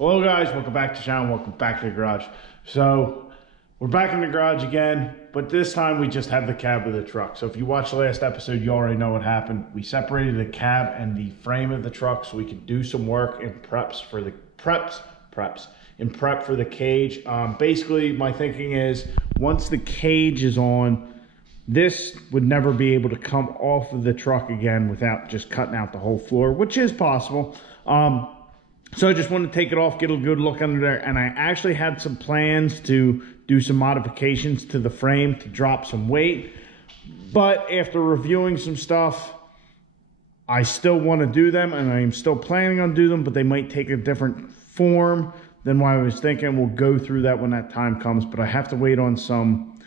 Hello guys, welcome back to the channel, welcome back to the garage. So we're back in the garage again, but this time we just have the cab of the truck. So if you watched the last episode, you already know what happened. We separated the cab and the frame of the truck so we could do some work in prep for the cage. Basically my thinking is once the cage is on, this would never be able to come off of the truck again without just cutting out the whole floor, which is possible. So I just wanted to take it off, get a good look under there, and I actually had some plans to do some modifications to the frame to drop some weight. But after reviewing some stuff, I still want to do them, and I'm still planning on doing them, but they might take a different form than what I was thinking. We'll go through that when that time comes, but I have to wait on some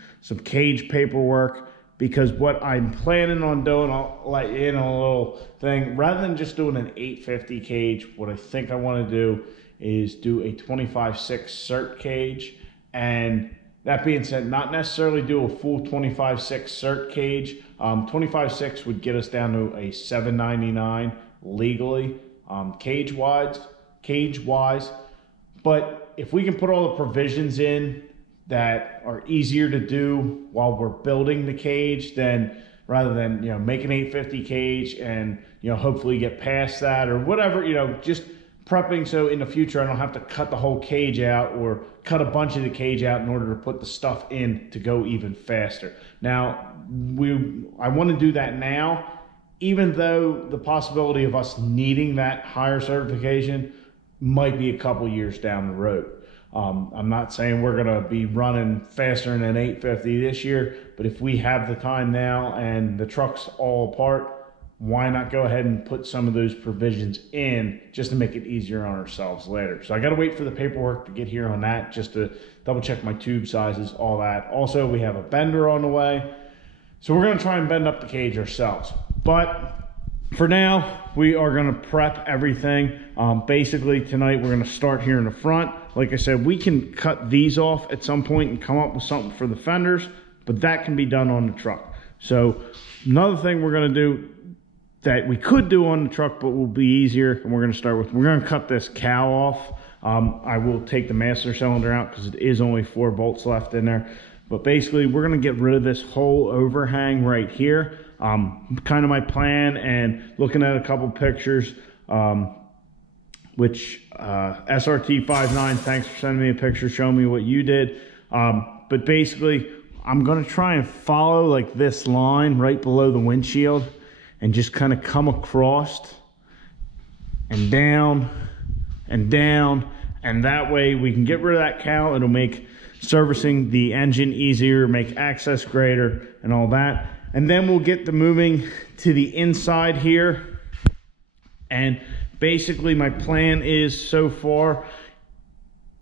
cage paperwork, because what I'm planning on doing, I'll let you in on a little thing, rather than just doing an 850 cage, what I think I want to do is do a 25/6 cert cage. And that being said, not necessarily do a full 25/6 cert cage. 25/6 would get us down to a $799 legally, cage wise. But if we can put all the provisions in that are easier to do while we're building the cage, then rather than make an 850 cage and hopefully get past that or whatever, just prepping so in the future I don't have to cut the whole cage out or cut a bunch of the cage out in order to put the stuff in to go even faster. Now I want to do that now, even though the possibility of us needing that higher certification might be a couple years down the road. I'm not saying we're going to be running faster than an 850 this year, but if we have the time now and the truck's all apart, why not go ahead and put some of those provisions in just to make it easier on ourselves later. So I got to wait for the paperwork to get here on that, just to double check my tube sizes, all that. Also, we have a bender on the way, so we're going to try and bend up the cage ourselves. But for now, we are going to prep everything. Basically tonight we're going to start here in the front. Like I said, we can cut these off at some point and come up with something for the fenders, but that can be done on the truck. So another thing we're going to do that we could do on the truck but will be easier, and we're going to cut this cowl off. I will take the master cylinder out because it is only 4 bolts left in there. But basically we're going to get rid of this whole overhang right here. Kind of my plan, and looking at a couple pictures, which SRT59, thanks for sending me a picture, showing me what you did. But basically I'm going to try and follow like this line right below the windshield and just kind of come across and down and down, and that way we can get rid of that cowl. It'll make servicing the engine easier, make access greater and all that. And then we'll get the moving to the inside here. And basically my plan is, so far,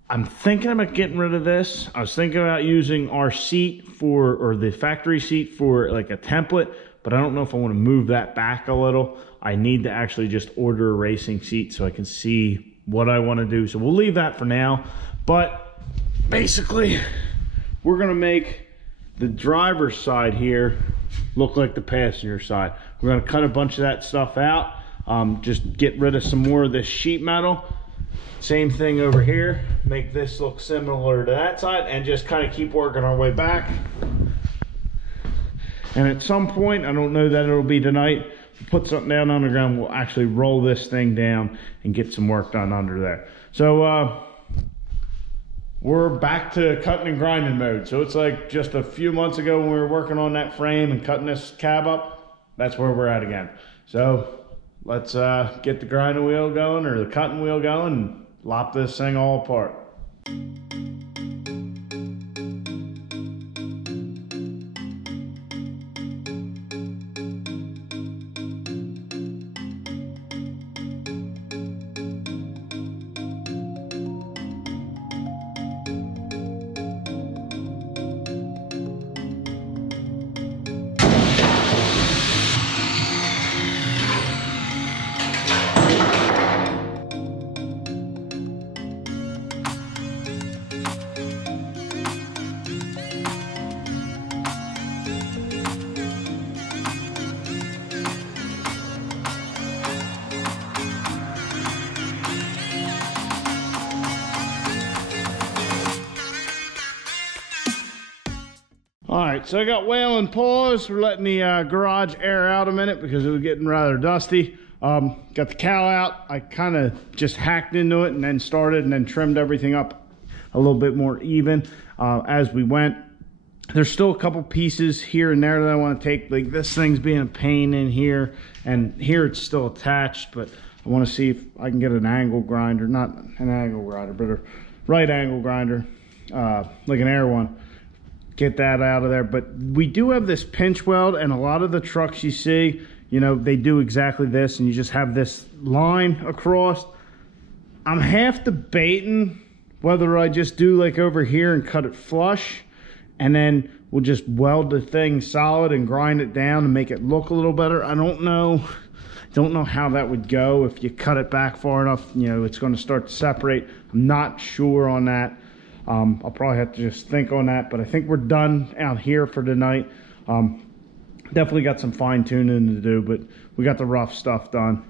I'm thinking about getting rid of this. I was thinking about using our seat or the factory seat for like a template, but I don't know if I want to move that back a little. I need to actually just order a racing seat so I can see what I want to do. So we'll leave that for now. But basically, we're going to make the driver's side here look like the passenger side. We're going to cut a bunch of that stuff out, just get rid of some more of this sheet metal. Same thing over here, make this look similar to that side, and just kind of keep working our way back. And at some point, I don't know that it'll be tonight, we'll put something down on the ground, we'll actually roll this thing down and get some work done under there. So we're back to cutting and grinding mode. So it's like just a few months ago when we were working on that frame and cutting this cab up, that's where we're at again. So let's get the grinding wheel going, or the cutting wheel going, and lop this thing all apart. All right, so I got whaling paws. We're letting the garage air out a minute because it was getting rather dusty. Got the cowl out. I kind of just hacked into it and then started and then trimmed everything up a little bit more even as we went. There's still a couple pieces here and there that I want to take. Like this thing's being a pain in here, and here it's still attached, but I want to see if I can get an angle grinder, not an angle grinder, but a right angle grinder, like an air one. Get that out of there. But we do have this pinch weld, and a lot of the trucks you see, you know, they do exactly this, and you just have this line across. I'm half debating whether I just do like over here and cut it flush, and then we'll just weld the thing solid and grind it down and make it look a little better. I don't know how that would go. If you cut it back far enough, you know, it's going to start to separate. I'm not sure on that. I'll probably have to just think on that, but I think we're done out here for tonight. Definitely got some fine tuning to do, but we got the rough stuff done.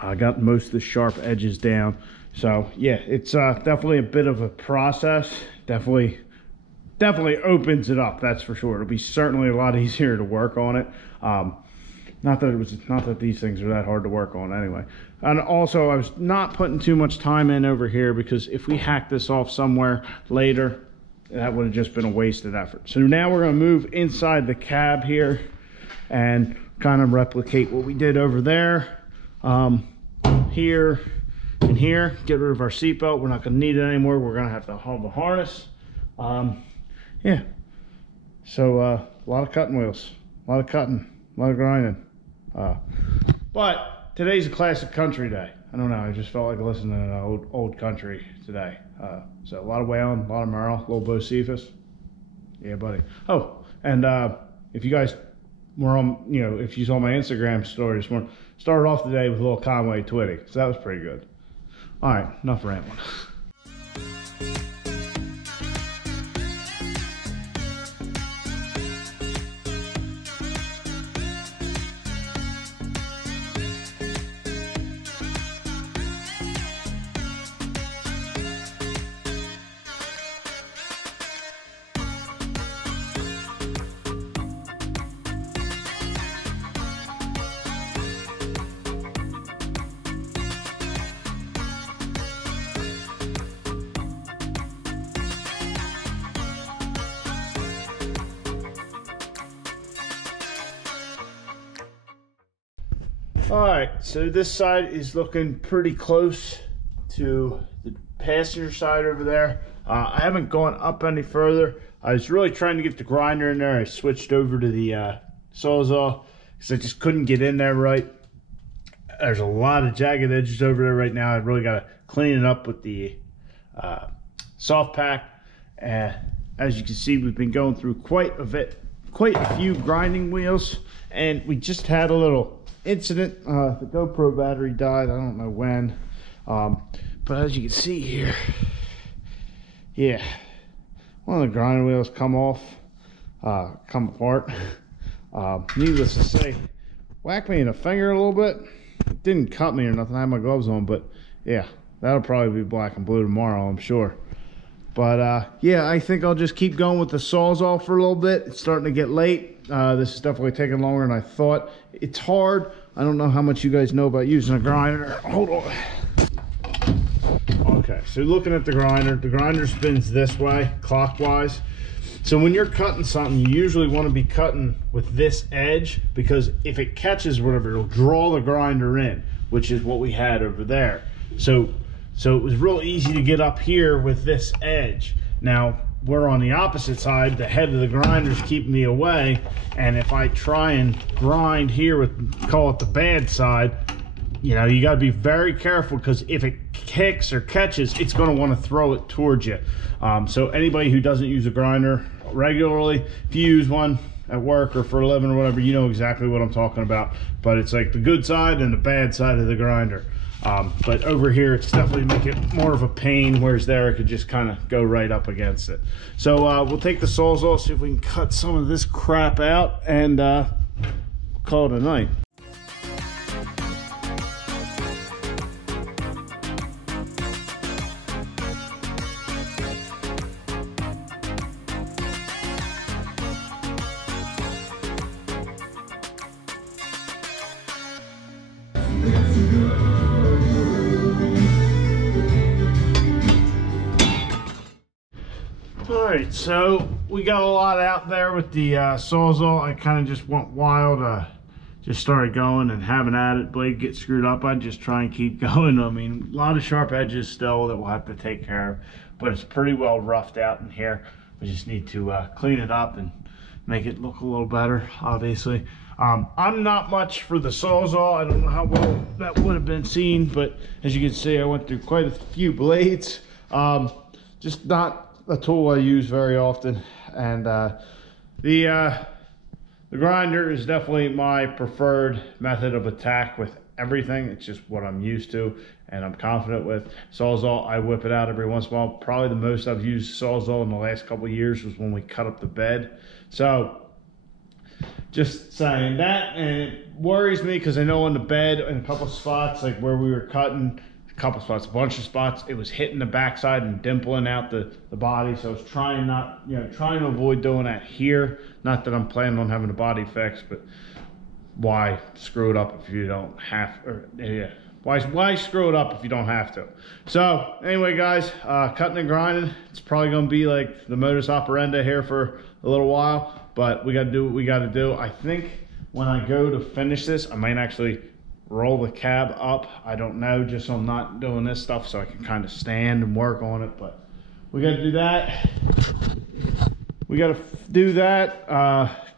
I got most of the sharp edges down. So yeah, it's definitely a bit of a process. Definitely opens it up, that's for sure. It'll be certainly a lot easier to work on it. Not that these things are that hard to work on anyway. And also, I was not putting too much time in over here because if we hack this off somewhere later, that would have just been a wasted effort. So now we're going to move inside the cab here and kind of replicate what we did over there, here and here. Get rid of our seatbelt. We're not going to need it anymore. We're going to have to haul the harness. Yeah. So a lot of cutting wheels, a lot of cutting, a lot of grinding. But today's a classic country day. I don't know, I just felt like listening to old country today. So a lot of whaling, a lot of Merle, a little Bocephus. Yeah, buddy. Oh, and if you guys were on, you know, if you saw my Instagram story this morning, started off the day with a little Conway Twitty, so that was pretty good. All right, enough rambling. All right, so this side is looking pretty close to the passenger side over there. I haven't gone up any further. I was really trying to get the grinder in there. I switched over to the Sawzall because I just couldn't get in there right. There's a lot of jagged edges over there right now. I really got to clean it up with the soft pack. As you can see, we've been going through quite a few grinding wheels, and we just had a little incident. The GoPro battery died. I don't know when, but as you can see here, yeah, one of the grinding wheels come apart. Needless to say, whacked me in the finger a little bit. It didn't cut me or nothing. I had my gloves on, but yeah, that'll probably be black and blue tomorrow, I'm sure. But yeah, I think I'll just keep going with the Sawzall for a little bit. It's starting to get late. This is definitely taking longer than I thought. It's hard. I don't know how much you guys know about using a grinder. Hold on. Okay, so looking at the grinder spins this way, clockwise. So when you're cutting something, you usually want to be cutting with this edge, because if it catches whatever, it'll draw the grinder in, which is what we had over there. So it was real easy to get up here with this edge. Now, we're on the opposite side. The head of the grinder's keeping me away, and if I try and grind here with, call it the bad side, you know, you got to be very careful, because if it kicks or catches, it's going to want to throw it towards you. So anybody who doesn't use a grinder regularly, if you use one at work or for a living or whatever, you know exactly what I'm talking about. But it's like the good side and the bad side of the grinder. But over here, it's definitely making it more of a pain, whereas there I could just kind of go right up against it. So we'll take the Sawzall, see if we can cut some of this crap out, and call it a night. All right, so we got a lot out there with the Sawzall. I kind of just went wild, just started going and having at it. Blade get screwed up, I just try and keep going. I mean, a lot of sharp edges still that we'll have to take care of, but it's pretty well roughed out in here. We just need to clean it up and make it look a little better, obviously. I'm not much for the Sawzall. I don't know how well that would have been seen, but as you can see, I went through quite a few blades. Just not a tool I use very often, and the grinder is definitely my preferred method of attack with everything. It's just what I'm used to and I'm confident with. Sawzall, I whip it out every once in a while. Probably the most I've used Sawzall in the last couple of years was when we cut up the bed. So just saying that, and it worries me because I know on the bed in a couple spots, like where we were cutting, a bunch of spots, it was hitting the backside and dimpling out the body. So I was trying trying to avoid doing that here. Not that I'm planning on having a body fixed, but why screw it up if you don't have, or yeah, why screw it up if you don't have to? So anyway, guys, cutting and grinding, it's probably gonna be like the modus operandi here for a little while, but we gotta do what we gotta do. I think when I go to finish this, I might actually roll the cab up. I don't know, just so I'm not doing this stuff, so I can kind of stand and work on it. But we got to do that. We got to do that.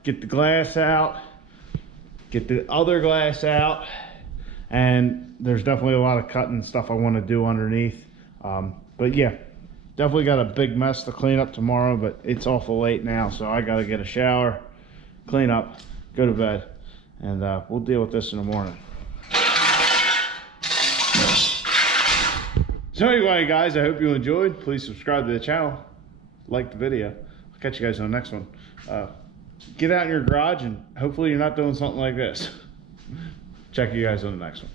Get the glass out, get the other glass out, and there's definitely a lot of cutting stuff I want to do underneath. But yeah, definitely got a big mess to clean up tomorrow, but it's awful late now, so I got to get a shower, clean up, go to bed, and we'll deal with this in the morning. So anyway, guys, I hope you enjoyed. Please subscribe to the channel, like the video. I'll catch you guys on the next one. Get out in your garage and hopefully you're not doing something like this. Check you guys on the next one.